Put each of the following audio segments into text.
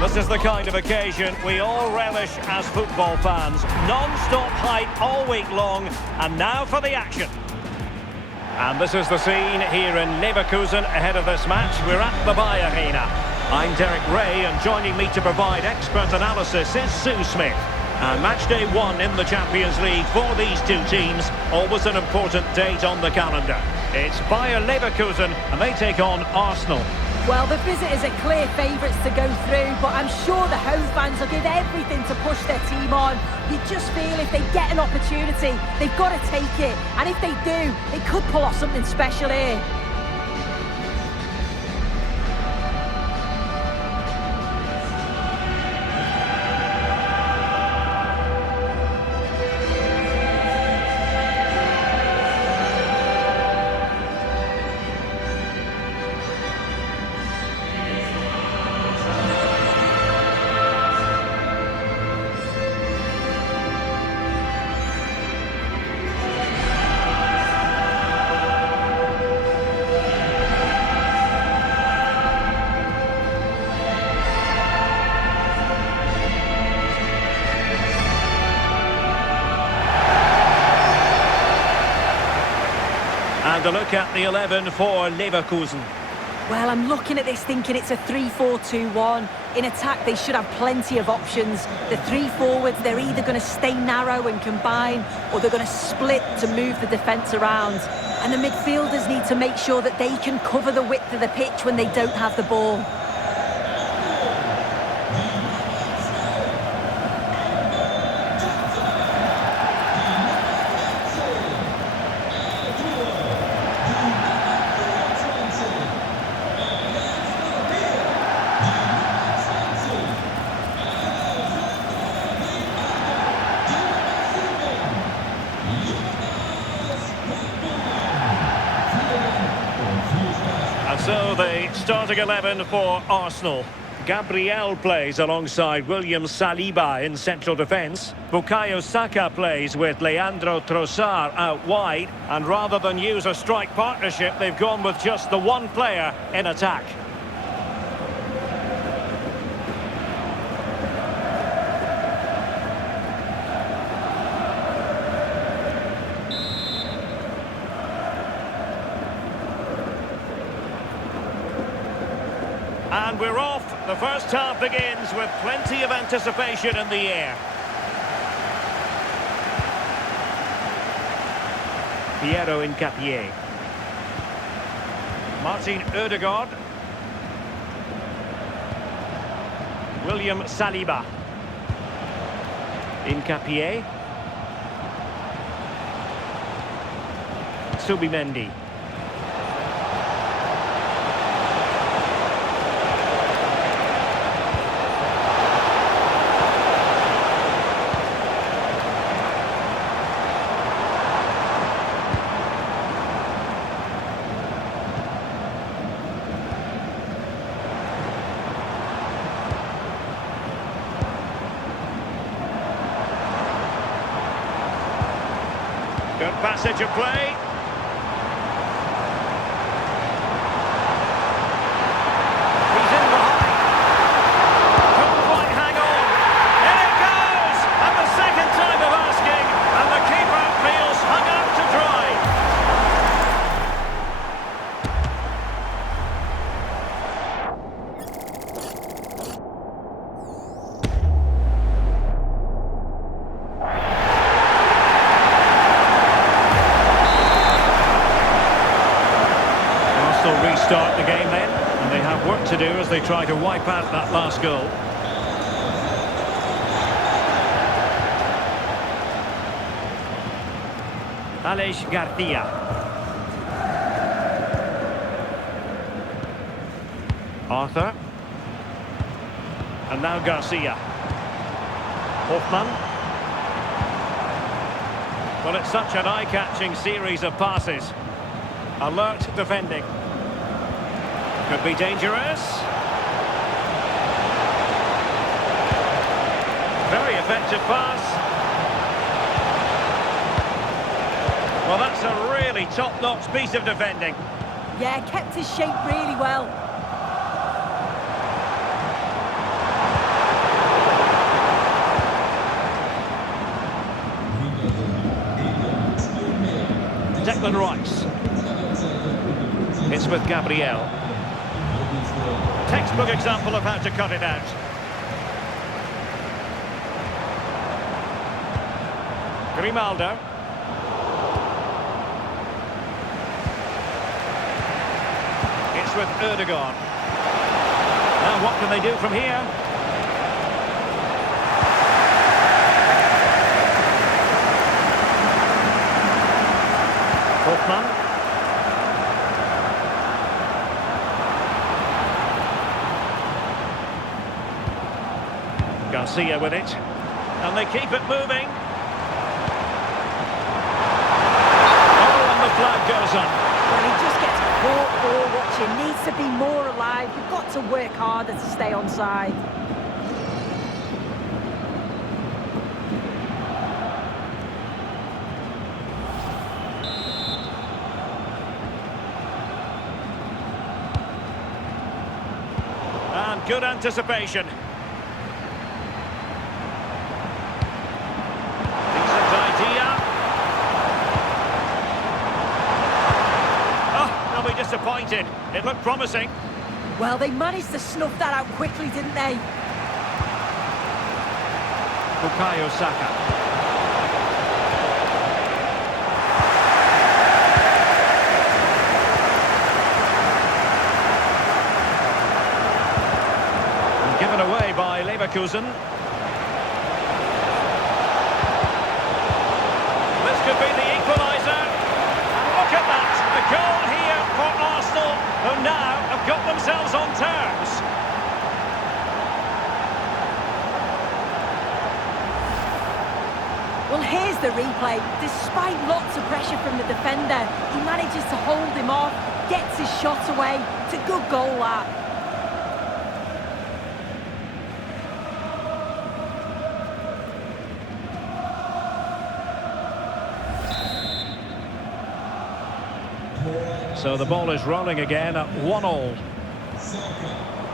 This is the kind of occasion we all relish as football fans. Non-stop hype all week long, and now for the action. And this is the scene here in Leverkusen ahead of this match. We're at the Bayer Arena. I'm Derek Ray, and joining me to provide expert analysis is Sue Smith. And match day 1 in the Champions League for these two teams. Always an important date on the calendar. It's Bayer Leverkusen, and they take on Arsenal. Well, the visitors are clear favourites to go through, but I'm sure the home fans will give everything to push their team on. You just feel if they get an opportunity, they've got to take it. And if they do, they could pull off something special here. And a look at the 11 for Leverkusen. Well, I'm looking at this thinking it's a 3-4-2-1. In attack, they should have plenty of options. The three forwards, they're either going to stay narrow and combine, or they're going to split to move the defence around. And the midfielders need to make sure that they can cover the width of the pitch when they don't have the ball. So the starting 11 for Arsenal. Gabriel plays alongside William Saliba in central defence. Bukayo Saka plays with Leandro Trossard out wide. And rather than use a strike partnership, they've gone with just the one player in attack. And we're off. The first half begins with plenty of anticipation in the air. Piero Hincapié. Martin Ødegaard. William Saliba. Hincapié. Subimendi. Good passage of play. He's in behind. Couldn't quite hang on. In it goes! And the second time of asking, and the keeper feels hung out to dry. Restart the game then, and they have work to do as they try to wipe out that last goal. Aleix Garcia. Arthur. And now Garcia. Hoffman. Well, it's such an eye-catching series of passes. Alert defending. Could be dangerous. Very effective pass. Well, that's a really top-notch piece of defending. Yeah, kept his shape really well. Declan Rice. It's with Gabriel. Textbook example of how to cut it out. Grimaldo. It's with Erdogan. Now what can they do from here? Hoffman. Garcia with it. And they keep it moving. Flag goes up. Well, he just gets caught ball watching. Needs to be more alive. You've got to work harder to stay onside. And good anticipation. Decent idea. Be disappointed. It looked promising. Well, they managed to snuff that out quickly, didn't they? Bukayo Saka. And given away by Leverkusen. This could be the equaliser. Look at that. A goal here for Arsenal, who now have got themselves on terms. Well, here's the replay. Despite lots of pressure from the defender, he manages to hold him off, gets his shot away. It's a good goal, that. So the ball is rolling again at 1-1.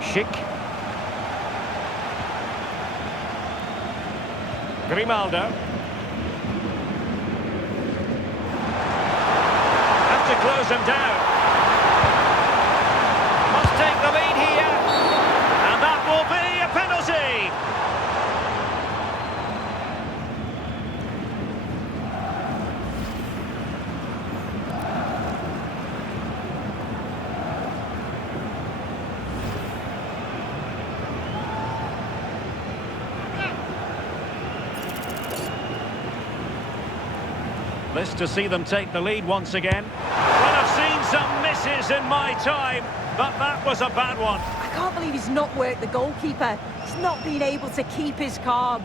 Schick. Grimaldo. Have to close him down. Must take the lead here. And that will be a penalty. This to see them take the lead once again. Well, I've seen some misses in my time, but that was a bad one. I can't believe he's not worked the goalkeeper. He's not been able to keep his calm.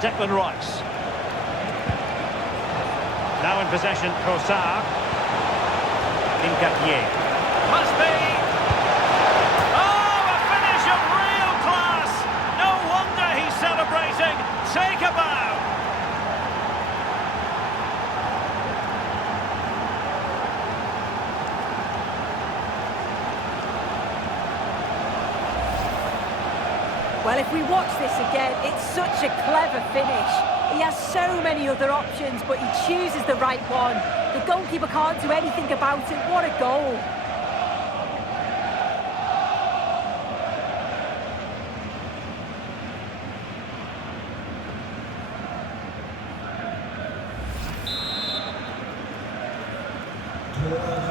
Declan Rice. Now in possession, Trossard. Incapié. Must be! Oh, a finish of real class! No wonder he's celebrating. Take a bow! Well, if we watch this again, it's such a clever finish. He has so many other options, but he chooses the right one. The goalkeeper can't do anything about it. What a goal.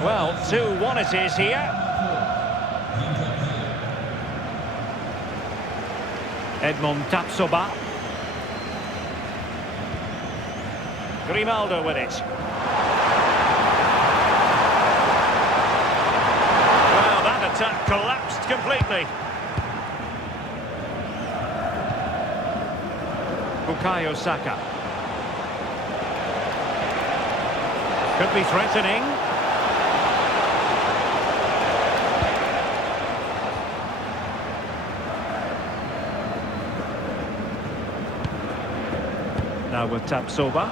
Well, 2-1 it is here. Edmond Tapsoba. Grimaldo with it. Well, that attack collapsed completely. Bukayo Saka. Could be threatening. Now with Tapsoba.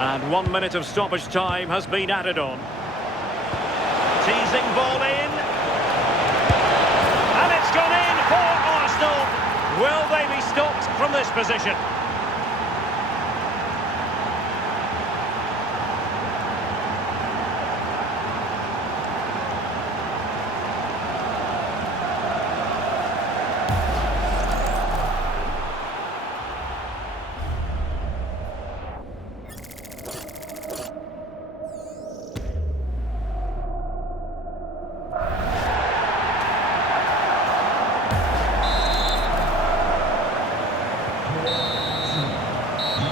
And 1 minute of stoppage time has been added on. Teasing ball in. Will they be stopped from this position?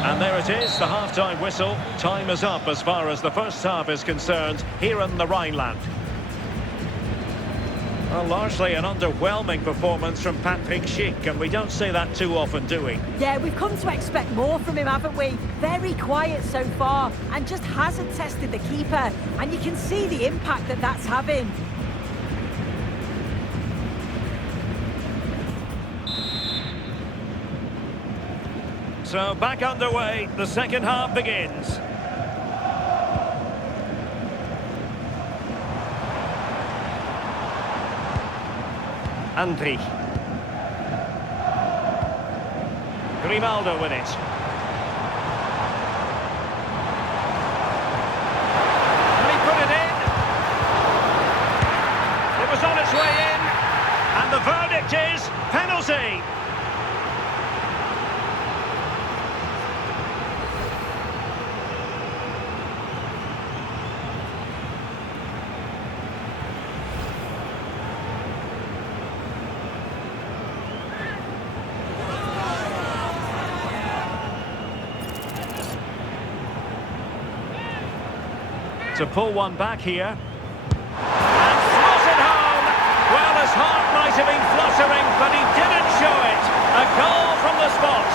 And there it is, the half-time whistle. Time is up as far as the first half is concerned here in the Rhineland. Well, largely an underwhelming performance from Patrick Schick, and we don't see that too often, do we? Yeah, we've come to expect more from him, haven't we? Very quiet so far, and just hasn't tested the keeper. And you can see the impact that that's having. So back underway, the second half begins. Andri. Grimaldo with it. And he put it in. It was on its way in. And the verdict is penalty. To pull one back here. And slotted home. Well, his heart might have been fluttering, but he didn't show it. A goal from the spot.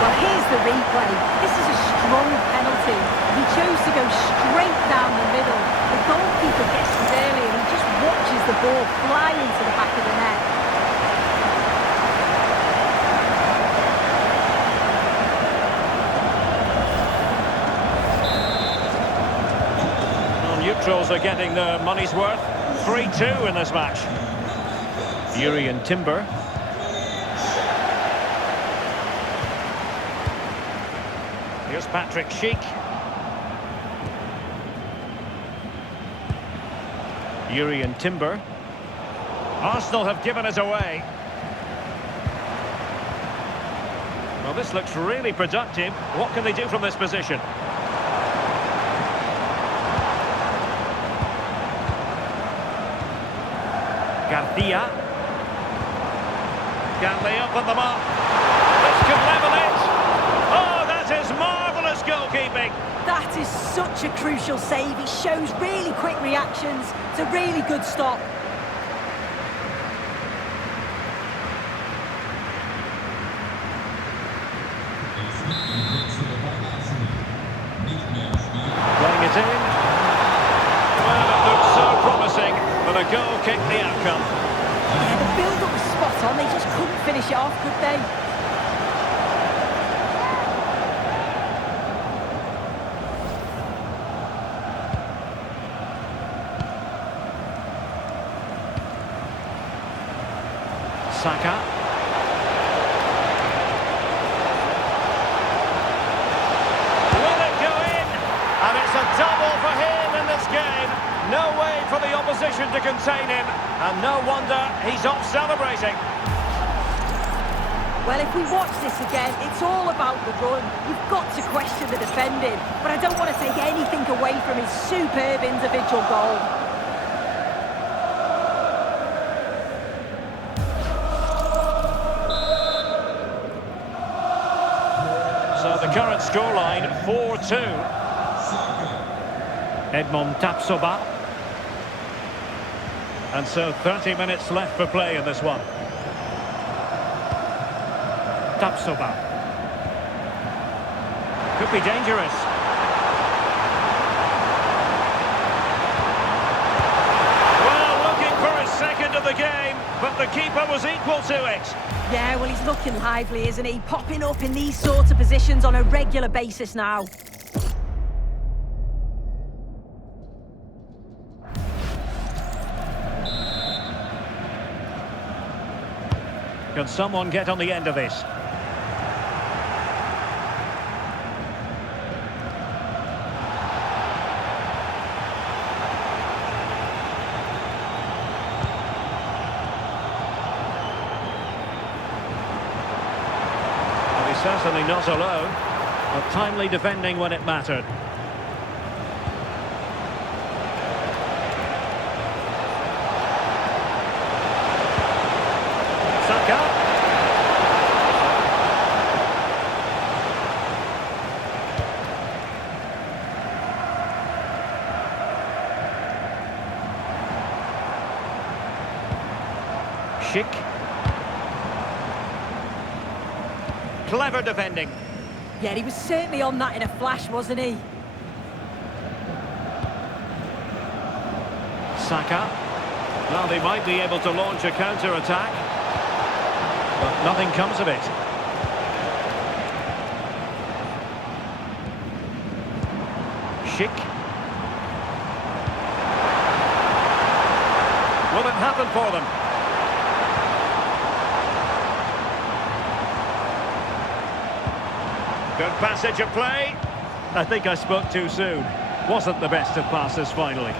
Well, here's the replay. This is a strong penalty. He chose to go straight down the middle. The goalkeeper gets it early and he just watches the ball fly into the back of the net. Neutrals are getting their money's worth. 3-2 in this match. Jurrien Timber. Here's Patrick Schick. Jurrien Timber. Arsenal have given it away. Well, this looks really productive. What can they do from this position? Garcia. Ganley up on the mark. This could level it. Oh, that is marvellous goalkeeping. That is such a crucial save. He shows really quick reactions. It's a really good stop. Playing it in. Well, it looked so promising, but a goal kicked the outcome. Yeah, the build-up was spot on. They just couldn't finish it off, could they? Saka. Will it go in? And it's a double for him in this game. No way for the opposition to contain him. And no wonder he's off celebrating. Well, if we watch this again, it's all about the run. You've got to question the defending, but I don't want to take anything away from his superb individual goal. So the current scoreline, 4-2. Edmond Tapsoba. And so 30 minutes left for play in this one. Tapsoba. Could be dangerous. Well, looking for his second of the game, but the keeper was equal to it. Yeah, well, he's looking lively, isn't he? Popping up in these sorts of positions on a regular basis now. Can someone get on the end of this? Well, he's certainly not alone, but timely defending when it mattered. Saka. Schick. Clever defending. Yeah, he was certainly on that in a flash, wasn't he? Saka. Well, they might be able to launch a counter-attack, but nothing comes of it. Schick. Will it happen for them? Good passage of play. I think I spoke too soon. Wasn't the best of passes finally.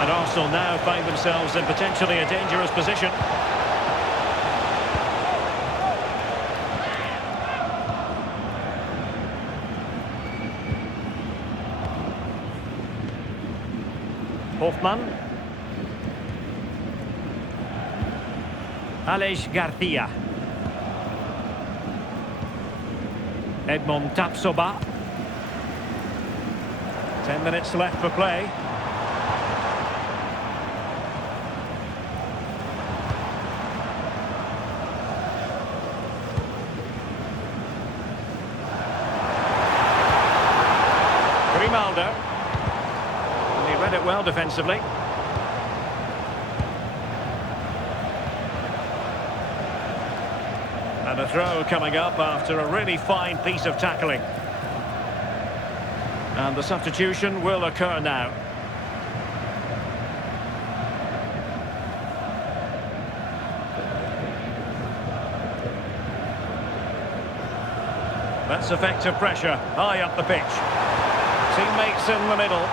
And Arsenal now find themselves in potentially a dangerous position. Hoffmann. Aleix Garcia. Edmond Tapsoba. 10 minutes left for play. Grimaldo. And he read it well defensively. And a throw coming up after a really fine piece of tackling. And the substitution will occur now. That's effective pressure, high up the pitch. Teammates in the middle.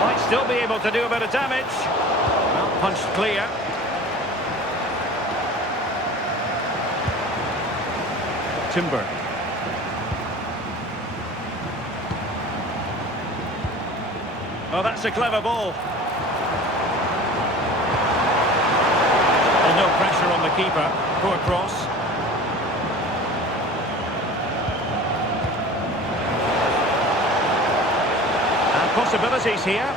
Might still be able to do a bit of damage. Well, punched clear. Timber. Oh, that's a clever ball. And no pressure on the keeper. Poor cross. And possibilities here.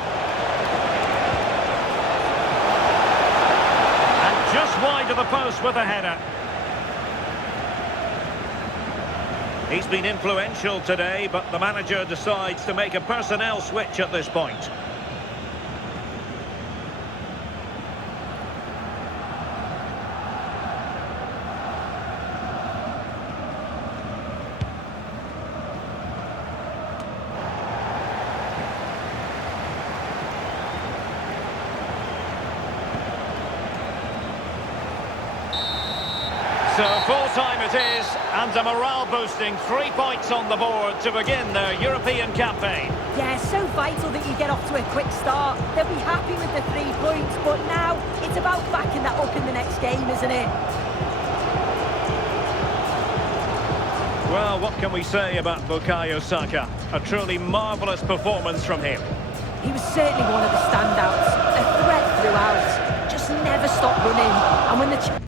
And just wide of the post with a header. He's been influential today, but the manager decides to make a personnel switch at this point. So full-time it is, and a morale-boosting 3 points on the board to begin their European campaign. Yeah, so vital that you get off to a quick start. They'll be happy with the 3 points, but now it's about backing that up in the next game, isn't it? Well, what can we say about Bukayo Saka? A truly marvellous performance from him. He was certainly one of the standouts, a threat throughout, just never stopped running, and when the